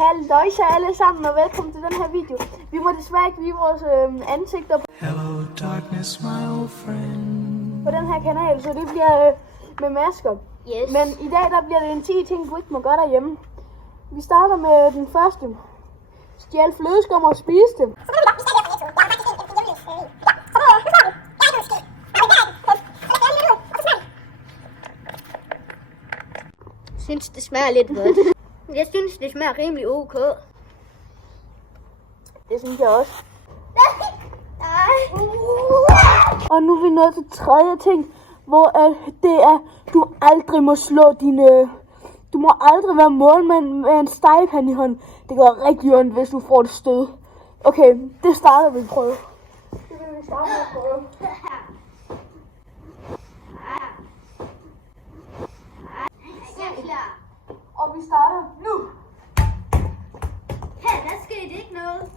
Halløjsa alle sammen, og velkommen til den her video. Vi må desværre ikke vise vores ansigter Hello, darkness, my old friend. på den her kanal, så det bliver med masker. Yes. Men i dag der bliver det en 10 ting, du ikke må gøre derhjemme. Vi starter med den første. Stjæl flødeskum og spise det. Jeg synes, det smager lidt godt. Jeg synes, det smager rimelig ok. Det synes jeg også. Og nu er vi nået til tredje ting, hvor det er, du aldrig må slå dine... Du må aldrig være målmand med en stegepande i hånden. Det gør rigtig ondt, hvis du får det stød. Okay, det starter vi prøve. Det vil vi starte med at prøve. Og vi starter nu. Her, der skete ikke noget.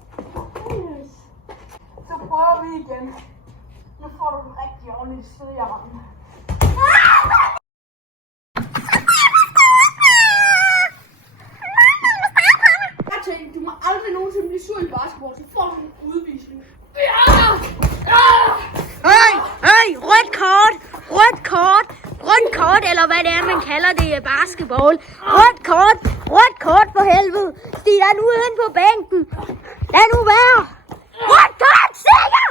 Yes. Så prøver vi igen. Nu får du den rigtig ordentligt stød i armen. Du må aldrig nogensinde blive sur i basketball, så får du en udvisning. Rødt kort! Rødt kort! Rødt kort, eller hvad det er, man kalder det i basketball. Rødt kort! Rødt kort for helvede! Stig dig nu hen på bænken! Lad nu være! Rødt kort, sikker!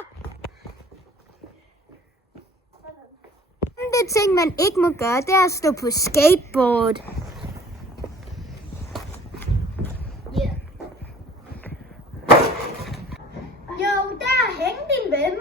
Det ting, man ikke må gøre, det er at stå på skateboard. Jo, der er hængt din ven.